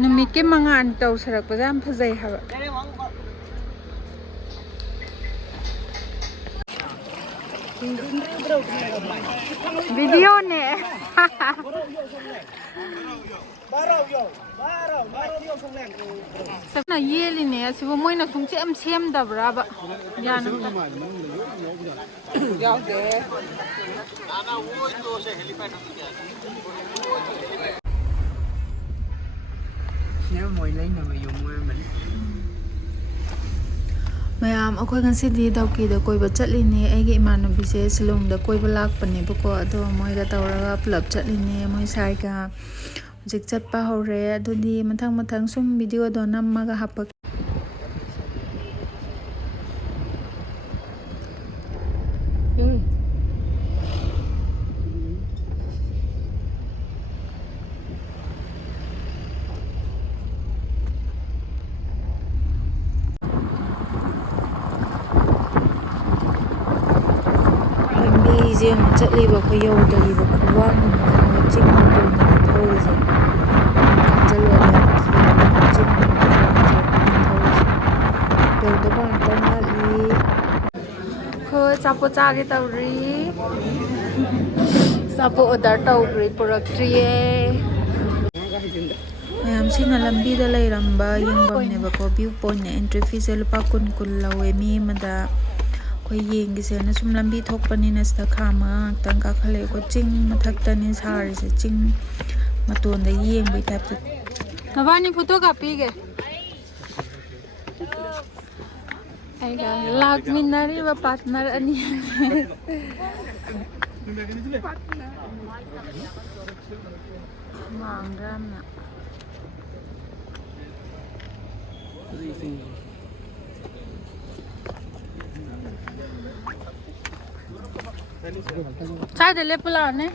ꯅꯨꯃꯤꯠ ꯀꯤ ꯃꯉꯥꯜ ꯇꯧꯁꯔꯛꯄꯗ ꯌꯥꯝ ꯐꯖꯩ ꯍꯥꯏꯕ ꯚꯤꯗꯤꯑꯣꯅꯦ ꯁꯛꯅ ꯌꯦꯜꯂꯤꯅꯦ ꯑꯁꯤꯕꯨ ꯃꯣꯏꯅ ꯁꯨꯡꯁꯦꯝ ꯁꯦꯝꯗꯕ꯭ꯔꯕ ꯒ꯭ꯌꯥꯟ ꯑꯝꯇ ꯌꯥꯎꯗꯦ ꯃꯌꯥꯝ ꯑꯩꯈꯣꯏ ꯉꯁꯤꯗꯤ ꯗꯥꯎꯀꯤꯗ ꯀꯣꯏꯕ ꯆꯠꯂꯤꯅꯦ ꯑꯩꯒꯤ ꯏꯃꯥꯟꯅꯕꯤꯁꯦ ꯁꯤꯂꯣꯡꯗ ꯀꯣꯏꯕ ꯂꯥꯛꯄꯅꯦꯕꯀꯣ ꯑꯗꯣ ꯃꯣꯏꯒ ꯇꯧꯔꯒ ꯄꯨꯂꯞ ꯆꯠꯂꯤꯅꯦ ꯃꯣꯏ ꯁꯥꯏꯒ ꯍꯧꯖꯤꯛ ꯆꯠꯄ ꯍꯧꯔꯦ ꯑꯗꯨꯗꯤ ꯃꯊꯪ ꯃꯊꯪ ꯁꯨꯝ ꯚꯤꯗꯤꯑꯣꯗꯣ ꯅꯝꯃꯒ ꯍꯥꯞꯄꯛ ꯂꯝꯕꯤꯁꯦ ꯑꯃꯨꯛ ꯆꯠꯂꯤꯕ ꯑꯩꯈꯣꯏ ꯌꯧꯗꯔꯤꯕ ꯈꯨꯋꯥꯡ ꯑꯃ ꯆꯤꯡ ꯃꯇꯣꯟꯗꯅꯤ ꯊꯧꯔꯤꯁꯦ ꯈꯟꯖꯜꯂꯨꯔꯗꯤ ꯌꯥꯝ ꯀꯤꯕ ꯆꯤꯡ ꯌꯧꯗꯕ ꯉꯥꯛꯇ ꯉꯥꯏꯔꯤ ꯑꯩꯈꯣꯏ ꯑꯆꯥꯄꯣꯠ ꯆꯥꯒꯦ ꯇꯧꯔꯤ ꯑꯆꯥꯄꯣꯠ ꯑꯣꯔꯗꯔ ꯇꯧꯈ꯭ꯔꯤ ꯄꯨꯔꯛꯇ꯭ꯔꯤꯌꯦ ꯃꯌꯥꯝꯁꯤꯅ ꯂꯝꯕꯤꯗ ꯂꯩꯔꯝꯕ ꯌꯦꯡꯐꯝꯅꯦꯕꯀꯣ ꯚ꯭ꯌꯨ ꯄꯣꯏꯟꯠꯅ ꯑꯦꯟꯇ꯭ꯔꯤ ꯐꯤꯁꯦ ꯂꯨꯄꯥ 10 ꯂꯧꯋꯦ ꯃꯤ ꯑꯃꯗ ꯑꯩꯈꯣꯏ ꯌꯦꯡꯒꯤꯁꯦꯅ ꯁꯨꯝ ꯂꯝꯕꯤ ꯊꯣꯛꯄꯅꯤꯅ ꯁꯤꯗ ꯈꯥꯝꯃꯒ ꯉꯥꯛꯇꯪ ꯀꯥꯈꯠꯂꯛꯑꯦ ꯑꯩꯈꯣꯏ ꯆꯤꯡ ꯃꯊꯛꯇꯅꯤ ꯁꯥꯔꯤꯁꯦ ꯆꯤꯡ ꯃꯇꯣꯟꯗ ꯌꯦꯡꯕꯩ ꯇꯥꯏꯞꯇ ꯅꯕꯥꯅꯤ ꯐꯣꯇꯣ ꯀꯥꯞꯄꯤꯒꯦ ꯑꯩꯒ ꯂꯥꯛꯃꯤꯟꯅꯔꯤꯕ ꯄꯥꯔꯠꯅꯔ ꯑꯅꯤ ꯃꯥꯡꯗ꯭ꯔꯥ ꯌꯥꯝꯅ ꯁ꯭ꯋꯥꯏꯗ ꯂꯦꯞꯄꯨ ꯂꯥꯛꯑꯣꯅꯦ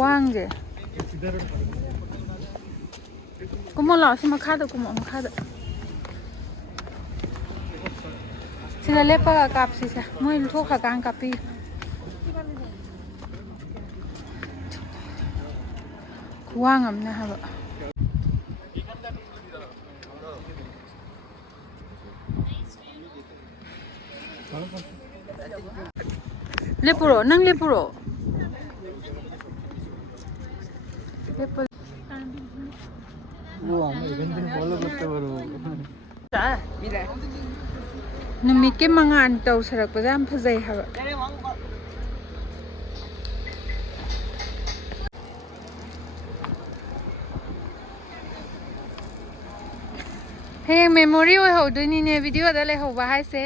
ꯋꯥꯡꯁꯦ ꯀꯨꯝꯃꯣ ꯂꯥꯛꯑꯣ ꯁꯤ ꯃꯈꯥꯗ ꯀꯨꯝꯃꯣ ꯃꯈꯥꯗ ꯁꯤꯗ ꯂꯦꯞꯄꯒ ꯀꯥꯞꯁꯤꯁꯦ ꯃꯣꯏ ꯊꯣꯛꯈ꯭ꯔꯀꯥꯟ ꯀꯥꯞꯄꯤꯌꯨ ꯈꯨꯋꯥꯡ ꯑꯃꯅꯦ ꯍꯥꯏꯕ ꯂꯦꯞꯄꯨꯔꯣ ꯅꯪ ꯂꯦꯞꯄꯨꯔꯣ ꯅꯨꯃꯤꯠꯀꯤ ꯃꯉꯥꯜ ꯇꯧꯁꯔꯛꯄꯗ ꯌꯥꯝ ꯐꯖꯩ ꯍꯥꯏꯕ ꯍꯌꯦꯡ ꯃꯦꯃꯣꯔꯤ ꯑꯣꯏꯍꯧꯗꯣꯏꯅꯤꯅꯦ ꯚꯤꯗꯤꯑꯣꯗ ꯂꯩꯍꯧꯕ ꯍꯥꯏꯁꯦ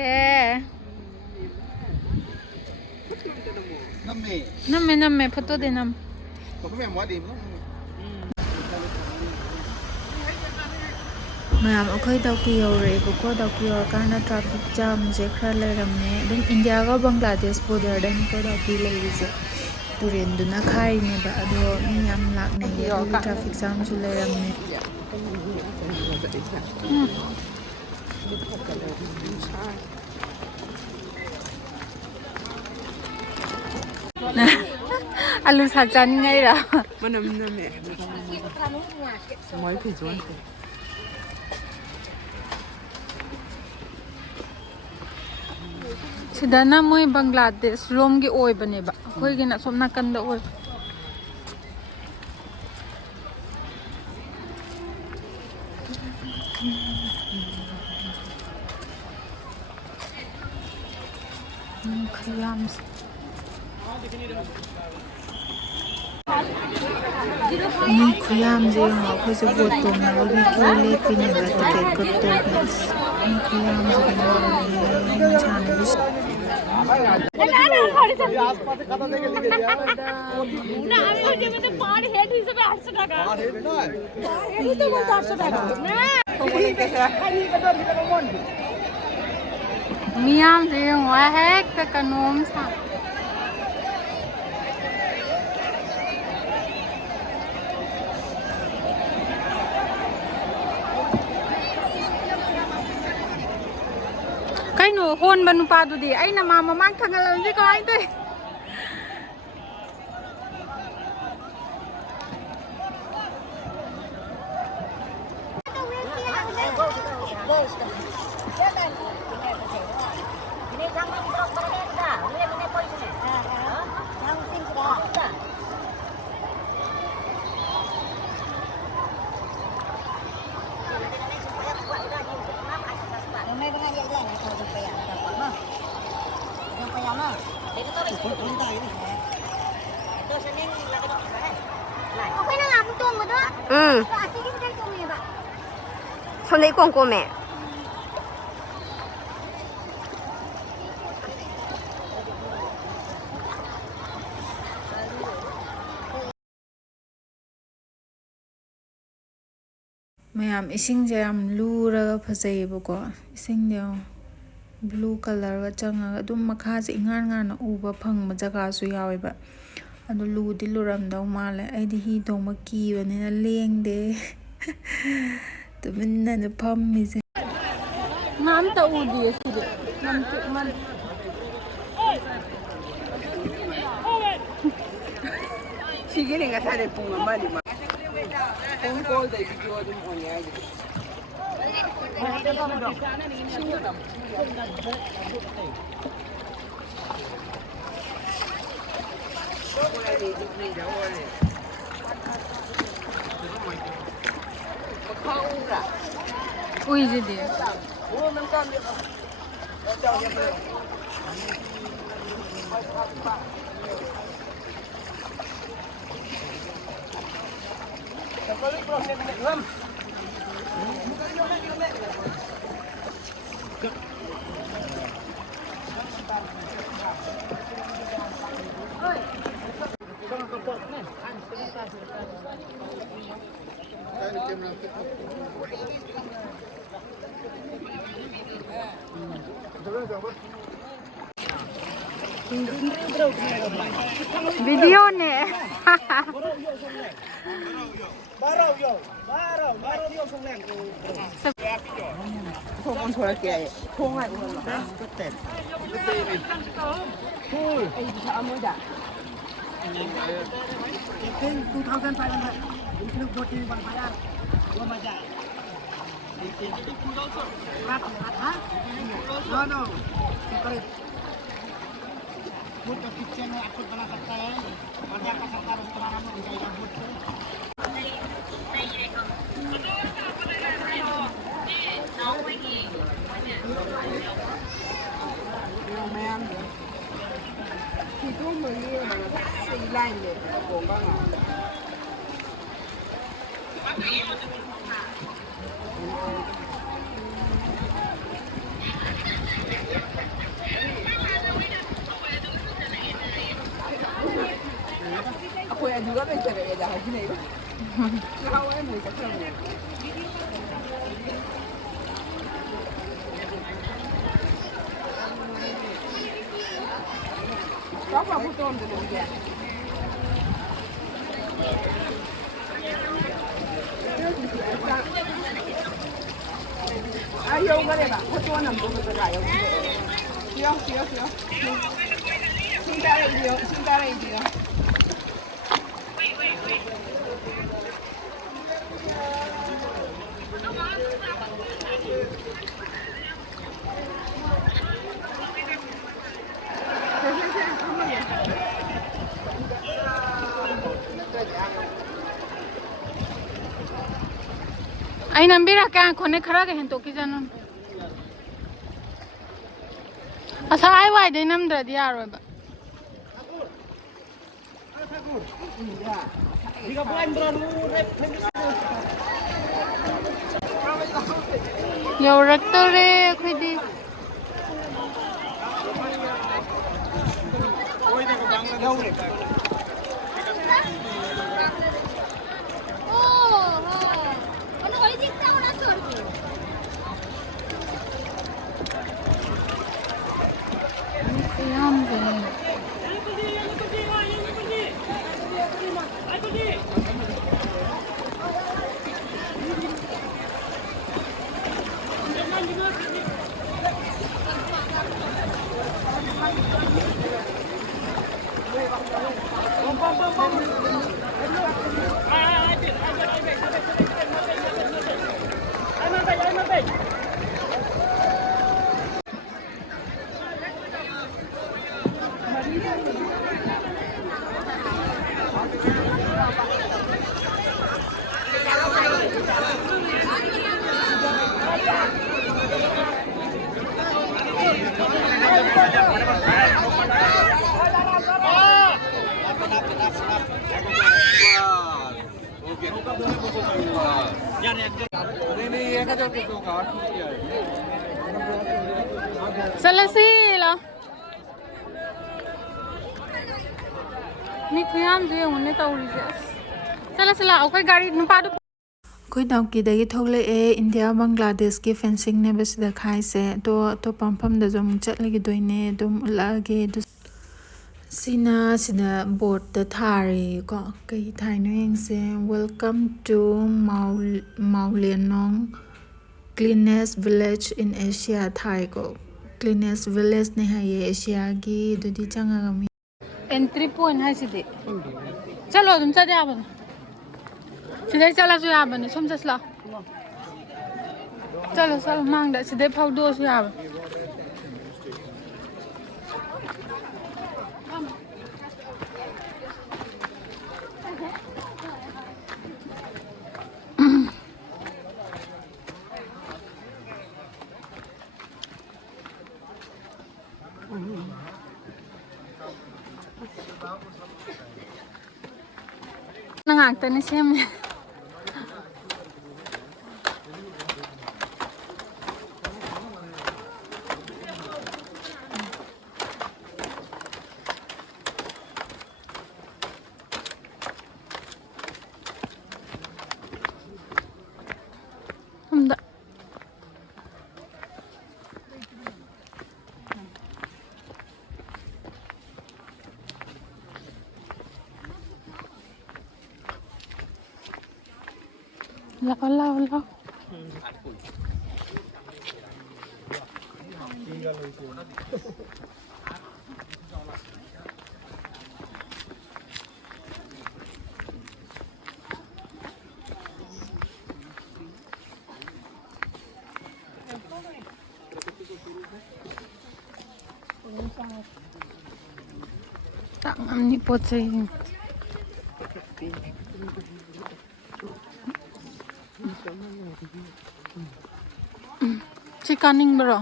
नम्मे फोटो दे नम मैम अखोई दाउकी यौरेबको दाउकी यौरकाना ट्रैफिक जाम जे खरा लेरमने अदुम इंडिया गा बांग्लादेश बॉर्डर दन को दाउकी लेरिसे तुरेन दुना खाइनेबा अदो मी याम लाकने ये ट्रैफिक जाम सु लेरमने आलू साजानी ngay ra Mana mana me. Mai phi chuan. Sidana मोय बांग्लादेश रोम की ओय बनेबा अखोय गिना सोम नाकंदा ओय खयाम नी खुयाम जे अखोय से बोट तोंगनाबगी क्यू लेपिनेबा टिकेट कटतोबस नी खुयाम जे छानबिस आसपास खाता लेके लिखे दिया ना আমি ওই যে মধ্যে পার হেড হিসেবে 800 টাকা পার হেড নয় হেড তো বলতে 800 টাকা না কোমনে কেসে খালি কত দিতে কোন मियाम जे हुआ है कनोम सा कहीं ꯀꯩꯅꯣ ꯍꯣꯟꯕ ꯅꯨꯄꯥꯗꯨꯗꯤ ꯑꯩꯅ ꯃꯥ ꯃꯃꯥꯡ ꯊꯥꯡꯒꯠꯂꯝꯁꯤ ꯀꯃꯥꯏꯅ ꯇꯧꯋꯤ 손에 꼼꼼해. ꯃꯌꯥꯝ ꯏꯁꯤꯡꯁꯦ ꯌꯥꯝ ꯂꯨꯔꯒ ꯐꯖꯩꯌꯦꯕꯀꯣ ꯏꯁꯤꯡꯗꯣ ꯕ꯭ꯂꯨ ꯀꯂꯔꯒ ꯆꯪꯉꯒ ꯑꯗꯨꯝ ꯃꯈꯥꯁꯦ ꯏꯉꯥꯟ ꯉꯥꯟꯅ ꯎꯕ ꯐꯪꯕ ꯖꯒꯥꯁꯨ ꯌꯥꯎꯋꯦꯕ ꯑꯗꯨ ꯂꯨꯗꯤ ꯂꯨꯔꯝꯗꯧ ꯃꯥꯜꯂꯦ ꯑꯩꯗꯤ ꯍꯤ ꯇꯣꯡꯕ ꯀꯤꯕꯅꯤꯅ ꯂꯦꯡꯗꯦ ꯇꯨꯃꯤꯟꯅꯅ ꯐꯝꯃꯤꯁꯦ ꯉꯥ ꯑꯝꯇ ꯎꯗꯤꯌꯦ ꯁꯤꯗꯤ 시계는 가사를 뽕만 많이 막. 콩골도 비디오 좀 보내야지. 우이지디 비디오네 소금 소랄게. 통하고 그때. 아무다. ที่ตู้มือนี่มันสี่ไร่เลยโกงบ้างอ่ะคุยอายุก็เป็นเฉลี่ยจากที่ไหนบ้างเข้าไว้หมู่สักเท่าไหร่ก็พอพูดตรงกันเลย Ayaw nga rin ba? Kutuan ang buto sa ayaw. Siyo. Sintara iyo. Ay nambira ka kone khara ga hen to ki janon asa ai wai de namdra di yaroi ba diga point branu yaurak to re khodi oi ne ko bangla dau re चलसी ला मी खुयाम जे होने तौरीसे चलसी ला ओखै गाड़ी नुपादो ꯑꯩꯈꯣꯏ ꯗꯥꯎꯀꯤꯗꯒꯤ ꯊꯣꯛꯂꯛꯑꯦ India ꯕꯪꯒ꯭ꯂꯥꯗꯦꯁꯀꯤ fencing ꯅꯦꯕꯁꯤꯗ ꯈꯥꯏꯁꯦ ꯑꯗꯣ ꯑꯇꯣꯞꯄ ꯃꯐꯝꯗꯁꯨ ꯑꯃꯨꯛ ꯆꯠꯂꯒꯗꯣꯏꯅꯦ ꯑꯗꯨꯝ ꯎꯠꯂꯛꯑꯒꯦ ꯑꯗꯨ ꯁꯤꯗ ꯕꯣꯔꯗꯇ ꯊꯥꯔꯤꯀꯣ ꯀꯩ ꯊꯥꯏꯅꯣ ꯌꯦꯡꯁꯦ ꯋꯦꯜꯀꯝ ꯇꯨ ꯃꯥꯎꯂꯦꯅꯣꯡ ꯀ꯭ꯂꯤꯅꯦꯁ ꯚꯤꯂꯦꯖ ꯏꯟ ꯑꯦꯁꯤꯌꯥ ꯊꯥꯏꯀꯣ ꯀ꯭ꯂꯤꯅꯦꯁ ꯚꯤꯂꯦꯖꯅꯦ ꯍꯥꯏꯌꯦ ꯑꯦꯁꯤꯌꯥꯒꯤ ꯑꯗꯨꯗꯤ ꯆꯪꯉꯒ ꯃꯤ एंट्री पॉइंट है सीधे चलो तुम चले आबन सीधे चला सु आबन सोम चसला चलो चलो मांगदा सीधे फाउदो सु आबन ngakta ni sem Hamda lao tak mamni pot saya Chikaning bro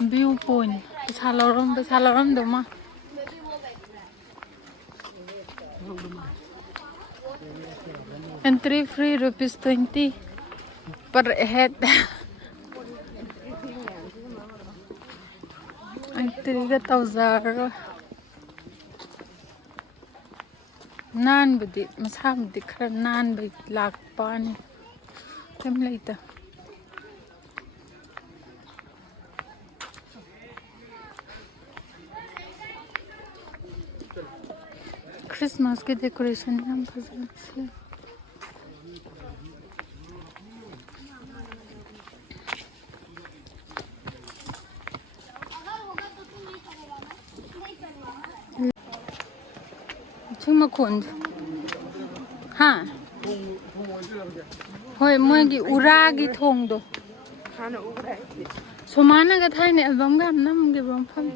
view point pesalaram doma entry free ₹20 per head entry ga tawzar nan budi masam dikhra nan bai lakpa ni kem leita Christmas के decoration हम पसंद से चिंग मखुंद हाँ होय मोगी उरागी थोंग दो सोमाना का Thai ने एल्बम का नाम के बम फम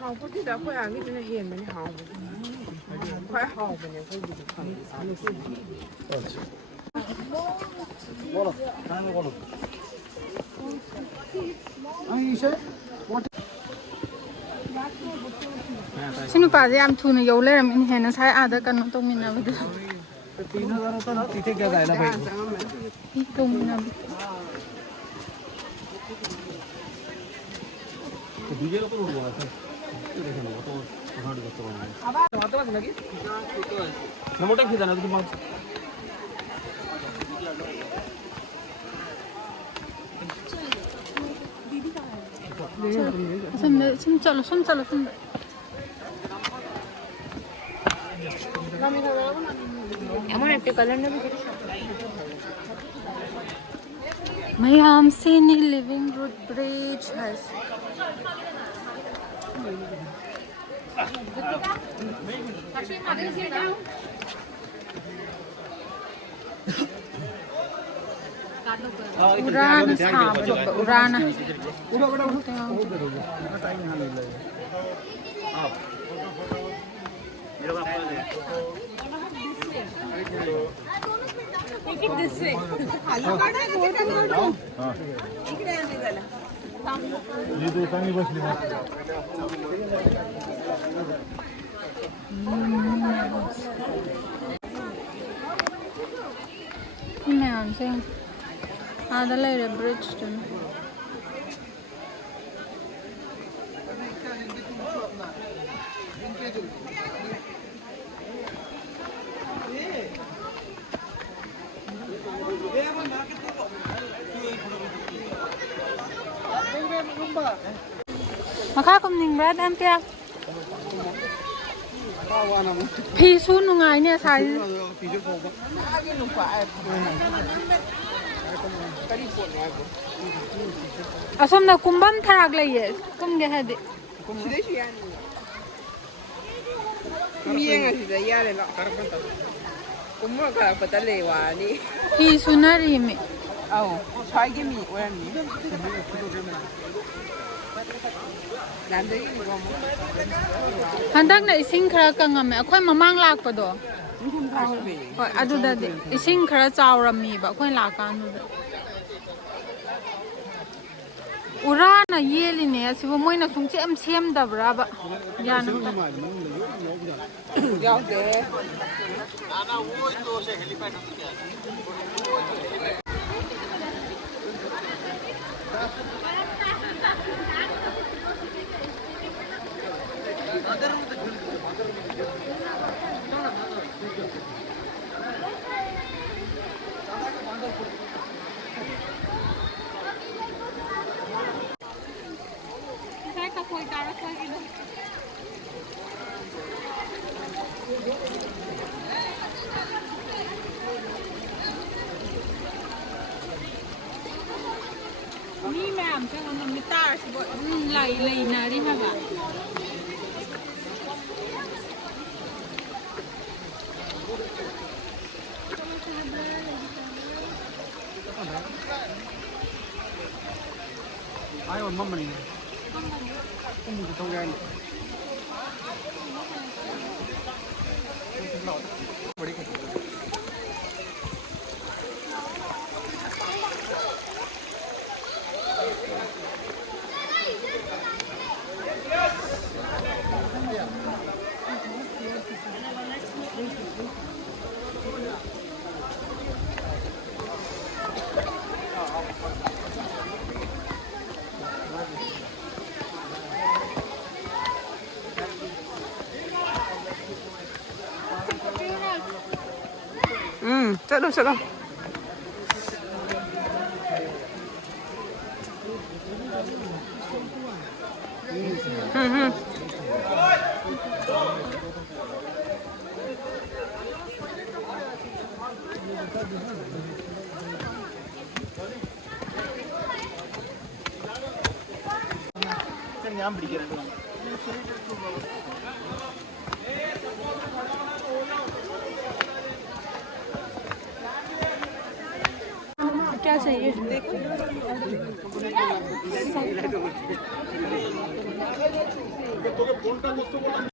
hào cóที่เราค่อยอ่านนี่จะเห็นมันหาวค่อยหาวมันยังค่อยดูทางSino pa di am thuna yo le ram in hena sai ada kan to mina bdu 3000 तर तिथे काय जायला पाहिजे to mina डीजेला पण उडवा आता ते देखा ना तो हार्ड करतो आता वाज लगी ना मोठा खिजा ना तुम्ही sum chalo আমার একটা কালার নেবে Mayam Sini Living Road Bridge has Urana Saba, Urana. Take it this way. इकडे आणले त्याला. Man, saying, the later Bridgeton. Makakumning bread and kaya. Pisu nung ay niya sa asam na kumban tharag la yes kum ge hadi 미행아 진짜 이해를 나. 엄마 가라 받달래 와니. pisu na rimi 아우 자기 미 오야니. 남들이 이거 뭐. handak na ising khara ka ngam akhoi mamang lak pa do 무슨 사람이. hoi adu da de ising khara chawram mi ba khoi la ka nu da urana yeli ne asibo moina sungche am sem da bra ba yanam ta 야데. mi ma'am sa ngam mi tar sibo lai lai na ri ha ba 아유 엄마만이. 공부도 통장. चलो चलो. ഞാൻ പിടിക്കരുത് क्या चाहिए তোকে ফোনটা করতে বললাম